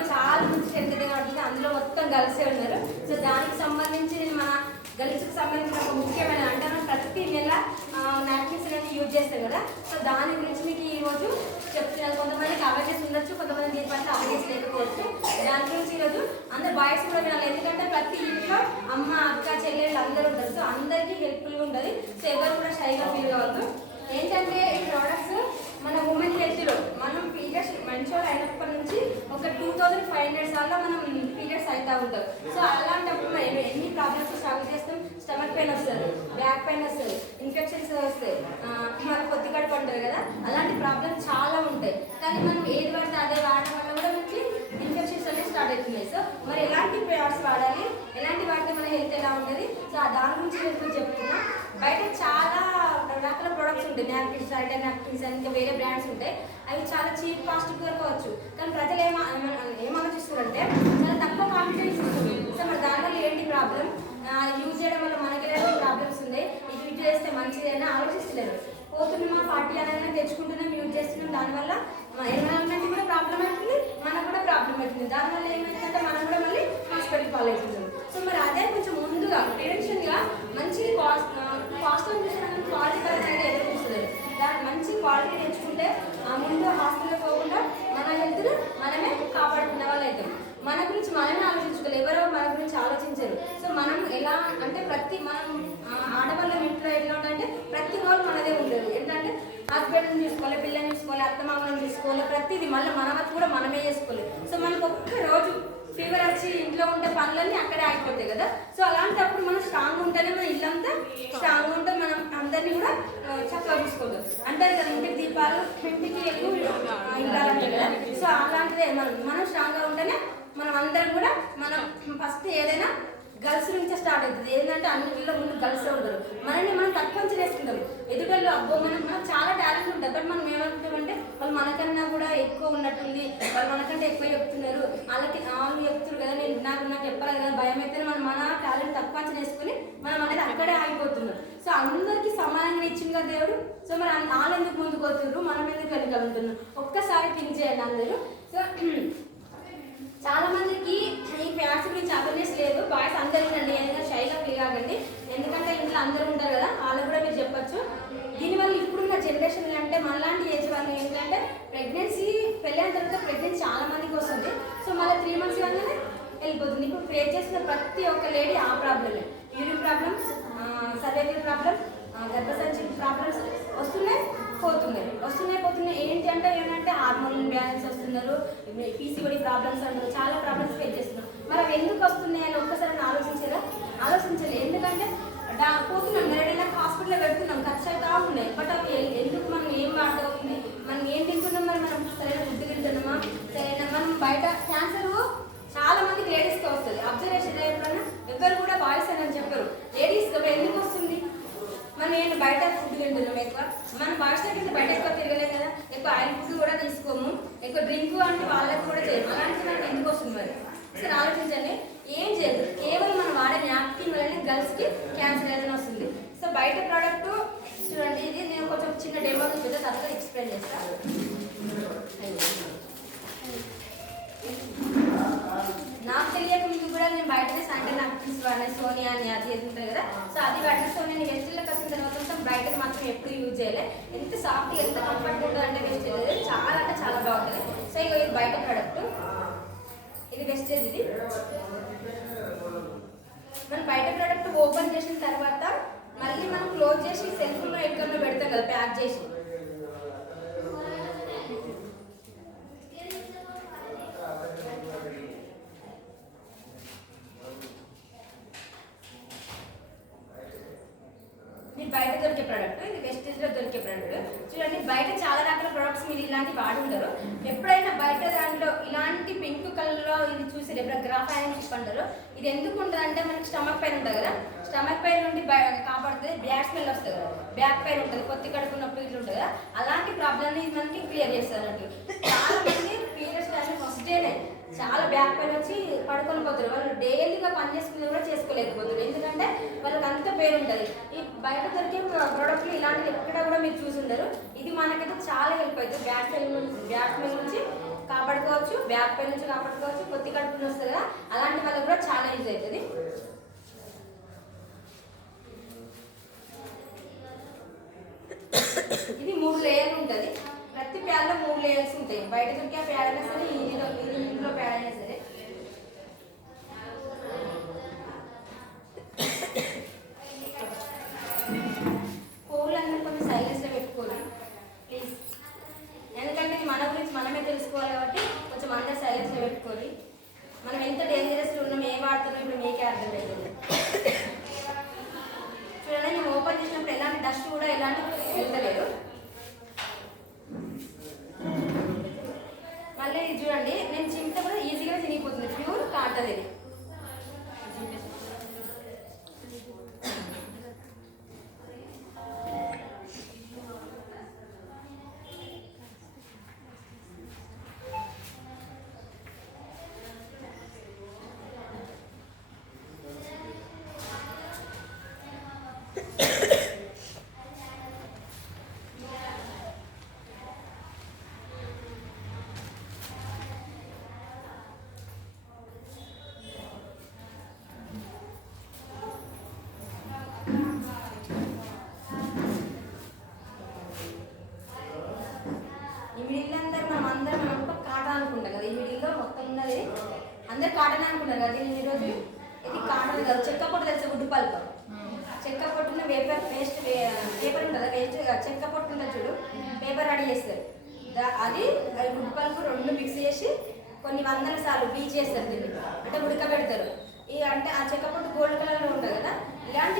చాలా మంచి చెందిన కాబట్టి అందులో మొత్తం కలిసే ఉన్నారు. సో దానికి సంబంధించి నేను మన గర్ల్స్కి సంబంధించిన ఒక ముఖ్యమైన అంటే మనం ప్రతి నెల నాప్కిన్స్ అనేది యూజ్ చేస్తాం కదా. సో దాని గురించి మీకు ఈ రోజు చెప్తున్నాను కొంతమందికి అవేర్నెస్ ఉండొచ్చు కొంతమంది దీని పట్ల అవేర్నెస్ లేకపోవచ్చు దాని గురించి ఈరోజు అందరు బాయ్స్ కూడా వినాలి ఎందుకంటే ప్రతి ఇంట్లో అమ్మ అక్క చెల్లెళ్ళు అందరూ ఉంటారు సో అందరికీ హెల్ప్ఫుల్గా ఉంటుంది సో ఎవరు కూడా షైగా ఫీల్ కావద్దు ఏంటంటే ఈ ప్రోడక్ట్స్ మన ఉమెన్ హెల్త్లో మనం పీరియడ్స్ మంచిగా అయినప్పటి నుంచి ఒక టూ థౌజండ్ ఫైవ్ హండ్రెడ్ సార్లు మనం పీరియడ్స్ అవుతూ ఉంటాం సో అలాంటప్పుడు మనం ఎన్ని- ఎన్ని ప్రాబ్లమ్స్ స్ట్రగుల్ చేస్తాం స్టమక్ పెయిన్ వస్తుంది బ్యాక్ పెయిన్ వస్తుంది ఇన్ఫెక్షన్స్ వస్తాయి మన కొద్ది కడుపు అంటారు కదా అలాంటి ప్రాబ్లమ్స్ చాలా ఉంటాయి. కానీ మనం ఏది పడితే అదే వాడడం వల్ల కూడా మనకి ఇన్ఫెక్షన్స్ అనేవి స్టార్ట్ అవుతున్నాయి. సో మరి ఎలాంటి ప్యాడ్స్ వాడాలి? ఎలాంటి వాడితే మన హెల్త్ ఎలా ఉంటుంది సో దాని గురించి నేను చెప్తున్నా. బయట చాలా రకరకాల ప్రొడక్ట్స్ ఉంటాయి. నాప్కిన్స్ ఐటై నాప్కిన్స్ అని ఇంకా వేరే బ్రాండ్స్ ఉంటాయి. అవి చాలా చీప్ కాస్ట్ దొరకవచ్చు. కానీ ప్రజలు ఏమ ఏం ఆలోచిస్తారంటే చాలా తక్కువ కాన్ఫిడెన్స్ ఇస్తుంది సో మరి దానివల్ల ఏంటి ప్రాబ్లం యూజ్ చేయడం వల్ల మనకి వస్తుంది. ప్రాబ్లమ్స్ ఉన్నాయి ఇది యూజ్ చేస్తే మంచిదేనా? ఆలోచిస్తలేరు. పోతున్నామా పార్టీ అనేది తెచ్చుకుంటున్నాం యూజ్ చేస్తున్నాం. దానివల్ల ఎన్విరాన్మెంట్ కూడా ప్రాబ్లం అవుతుంది మనకు కూడా ప్రాబ్లం అవుతుంది. దానివల్ల ఏమైందంటే మనం కూడా మళ్ళీ హాస్పిటల్ పాలవుతున్నాం. సో మరి అదే కొంచెం ముందుగా ప్రివెన్షన్గా మంచి కాస్ట్ కాస్ట్ చూసిన క్వాలిటీ పరంగా ఎదుర్కొస్తుంది దాని మంచి క్వాలిటీ తెచ్చుకుంటే ఆ ముందు హాస్పిటల్ పోకుండా మన హెల్త్ను మనమే కాపాడుకునే వాళ్ళు అవుతాం. మన గురించి మనమే ఆలోచించుకోవాలి. ఎవరో మన గురించి ఆలోచించరు. సో మనం ఎలా అంటే ప్రతి మనం ఆ, ఆడవాళ్ళ ఇంట్లో ఎట్లా ఉందంటే ప్రతి రోజు మనదే ఉండదు ఏంటంటే హస్బెండ్ని తీసుకోవాలి పిల్లల్ని చూసుకోవాలి అత్తమామలను తీసుకోవాలి ప్రతిదీ మళ్ళీ మన కూడా మనమే చేసుకోవాలి సో మనకు ఒక్క రోజు ఫీవర్ వచ్చి ఇంట్లో ఉండే పనులన్నీ అక్కడే ఆగిపోతాయి కదా. సో అలాంటప్పుడు మనం స్ట్రాంగ్ ఉంటేనే మన ఇల్లంతా స్ట్రాంగ్ ఉంటే మనం అందరినీ కూడా చక్కగా చూసుకోవద్దు అంటారు కదా ఇంటికి దీపాలు ఇంటికి ఎక్కువ ఇల్లాలంటారు కదా. సో అలాంటిదే మనం మనం స్ట్రాంగ్గా ఉంటేనే మనం అందరం కూడా మనం ఫస్ట్ ఏదైనా గర్ల్స్ నుంచే స్టార్ట్ అవుతుంది. ఏంటంటే అన్నింటిలో ముందు గర్ల్స్ ఉంటారు మనల్ని మనం తక్కువ చేసుకుంటాం ఎదుటోళ్ళు అబ్బో మనం మనకు చాలా టాలెంట్ ఉంటుంది బట్ మనం ఏమనుకుంటామంటే వాళ్ళు మనకన్నా కూడా ఎక్కువ ఉన్నట్టుంది. వాళ్ళు మనకంటే ఎక్కువ చెప్తున్నారు. వాళ్ళకి వాళ్ళు చెప్తున్నారు కదా నేను నాకు నాకు చెప్పాలి కదా భయం అయితే మనం మన టాలెంట్ తక్కువ చేసుకుని మనం అనేది అక్కడే ఆగిపోతున్నాం. సో అందరికీ సమానంగా ఇచ్చింది కదా దేవుడు. సో మరి వాళ్ళు ఎందుకు ముందుకు వస్తున్నారు మనం ఎందుకు వెనుక ఉంటున్నాం? ఒక్కసారి థింక్ చేయండి అందరూ. సో చాలా మందికి ఈ ఫ్యాన్స్ గురించి అవేర్నెస్ లేదు. బాయ్స్ అందరూ ఉండండి. ఏదైనా షైగా ఫీల్ కాకండి ఎందుకంటే ఇంట్లో అందరూ కారణం ఏంటంటే ప్రెగ్నెన్సీ పెళ్ళైన తర్వాత ప్రెగ్నెన్సీ చాలా మందికి వస్తుంది. సో మళ్ళీ త్రీ మంత్స్ కాగానే వెళ్ళిపోతుంది. ఇప్పుడు ఫేస్ చేసిన ప్రతి ఒక్క లేడీ ఆ ప్రాబ్లమే యూరిన్ ప్రాబ్లమ్స్ సర్వైకల్ ప్రాబ్లమ్స్ గర్భసంచి ప్రాబ్లమ్స్ వస్తున్నాయి పోతున్నాయి. వస్తున్నాయి పోతున్నాయి. ఏంటి అంటే ఏంటంటే హార్మోన్ బ్యాలెన్స్ వస్తున్నారు. పీసీఓడి ప్రాబ్లమ్స్ అంటారు. చాలా ప్రాబ్లమ్స్ ఫేస్ చేస్తున్నారు. మరి అవి ఎందుకు వస్తున్నాయి అని ఒక్కసారి ఆలోచించారా? ఆలోచించాలి ఎందుకంటే పోతున్నాం. నెరడేళ్ళ హాస్పిటల్లో పెడుతున్నాం. ఖర్చు అవుతా ఉన్నాయి. బట్ అవి ఎందుకు మనం ఏం వాడుతుంది మనం ఏం తింటున్నాం మరి మనం సరైన ఫుడ్ తింటున్నామా సరైన మనం బయట క్యాన్సర్ చాలా మంది లేడీస్కి వస్తుంది. అబ్జర్వేషన్ ఎప్పుడైనా ఎవ్వరు కూడా బాయ్స్ అని చెప్పరు. లేడీస్ ఎందుకు వస్తుంది? మనం నేను బయట ఫుడ్ తింటున్నాం ఎక్కువ? మనం బాయ్స్ దగ్గర బయట ఎక్కువ తిరగలేం కదా? ఎక్కువ ఆయిల్ ఫుడ్ కూడా తీసుకోము ఎక్కువ డ్రింక్ అంటే వాళ్ళకి కూడా చేయము అలాంటి మనకి ఎందుకు వస్తుంది మరి సరే ఆలోచించండి ఏం చేయదు కేవలం మనం వాడే నాప్కిన్ వల్ల గర్ల్స్కి క్యాన్సర్ ఏదైనా వస్తుంది సో బయట ప్రోడక్ట్ చూడండి ఇది నేను కొంచెం చిన్న డెమో తర్వాత ఎక్స్ప్లెయిన్ చేస్తాను నాకు తెలియక మీకు కూడా నేను బయటనే సండే నాకు వాడిన సోనియా అని అది ఇది ఉంటుంది కదా. సో అది వాడిన సో నేను వెస్టిల్లోకి వచ్చిన తర్వాత మొత్తం మాత్రం ఎప్పుడు యూజ్ చేయలే. ఎంత సాఫ్ట్ ఎంత కంఫర్ట్ ఉంటుంది అంటే వెస్టేజ్ చాలా అంటే చాలా బాగుంటుంది. సో ఇక ఇది బయట ప్రోడక్ట్ ఇది వెస్టేజ్ ఇది. మనం బయట ప్రోడక్ట్ ఓపెన్ చేసిన తర్వాత మళ్ళీ మనం క్లోజ్ చేసి సెల్ఫ్లో ఎక్కడో పెడతాం కదా ప్యాక్ చేసి ఇది బయట దొరికే ప్రోడక్ట్ ఇది వెస్టేజ్లో దొరికే ప్రోడక్ట్ చూడండి బయట చాలా రకాల ప్రొడక్ట్స్ మీరు ఇలాంటి వాడి ఉండరు ఎప్పుడైనా బయట దాంట్లో ఇలాంటి పింక్ కలర్లో ఇది చూసి ఎప్పుడైనా గ్రాఫ్ అని చెప్పంటారు ఇది ఎందుకు ఉంటుంది అంటే మనకి స్టమక్ పైన ఉంటుంది కదా. స్టమక్ పైన నుండి కాపాడుతుంది బ్యాక్ స్మెల్ వస్తుంది. కదా బ్యాక్ పైన ఉంటుంది కొత్త కడుపు నొప్పి ఇట్లా ఉంటుంది కదా. అలాంటి ప్రాబ్లమ్ని మనకి క్లియర్ చేస్తారు అన్నట్టు చాలా మంది పీరియడ్స్ ఫస్ట్ డేనే చాలా బ్యాక్ పైన వచ్చి పడుకొని పోతారు. వాళ్ళు డైలీ పని చేసుకుని కూడా చేసుకోలేకపోతారు ఎందుకంటే వాళ్ళకి అంత పేరు ఉంటుంది. ఈ బయట దొరికే ప్రోడక్ట్లు ఇలాంటివి ఎక్కడ కూడా మీరు చూసుండరు ఇది మనకైతే చాలా హెల్ప్ అవుతుంది బ్యాక్ స్మెల్ నుంచి బ్యాక్ నుంచి కాపాడుకోవచ్చు బ్యాక్ పెయిన్ నుంచి కాపాడుకోవచ్చు కొద్ది కడుపుని వస్తుంది కదా. అలాంటి వాళ్ళకి కూడా చాలా యూజ్ అవుతుంది ఇది మూడు లేయర్లు ఉంటుంది. ప్రతి ప్యాడ్లో మూడు లేయర్స్ ఉంటాయి. బయట దొరికే ప్యాడ్ అయినా సరే ఇందులో ఇంట్లో ప్యాడ్ అయినా సరే కోళ్ళందరూ కొంచెం సైలెన్స్లో పెట్టుకోవాలి ప్లీజ్ ఎందుకంటే ఇది మన గురించి మనమే తెలుసుకోవాలి కాబట్టి కొంచెం అందరూ సైలెన్స్లో పెట్టుకోవాలి మనం ఎంత డేంజరస్లో ఉన్నాం ఏం వాడుతున్నాం ఇప్పుడు మీకే అర్థమవుతుంది చూడండి నేను ఓపెన్ చేసినప్పుడు ఎలాంటి డస్ట్ కూడా ఎలాంటి వెళ్తలేదు. మళ్ళీ చూడండి నేను చింత కూడా ఈజీగా తినిగిపోతుంది ప్యూర్ కాటన్ ఇది ఈ మిడిల్ అందరు మనం అందరం మనం ఒక కాటన్ అనుకుంటాం కదా ఈ మిడిల్లో మొత్తం ఉన్నది అందరు కాటన్ అనుకున్నారు కదా దీని ఈరోజు ఇది కాటన్ కదా చెక్క పొట్టు తెలుసు గుడ్డు పల్ప? చెక్క పొట్టున పేపర్ వేస్ట్ పేపర్ ఉంటుంది? వేస్ట్ చెక్క పొట్టు ఉంటుంది చూడు పేపర్ రెడీ చేస్తారు. అది అది గుడ్డు పల్పు రెండు మిక్స్ చేసి కొన్ని వందల సార్లు బీచ్ చేస్తారు దీన్ని. అంటే ఉడకబెడతారు. ఈ అంటే ఆ చెక్క పొట్టు గోల్డ్ కలర్లో ఉంటుంది కదా ఇలాంటి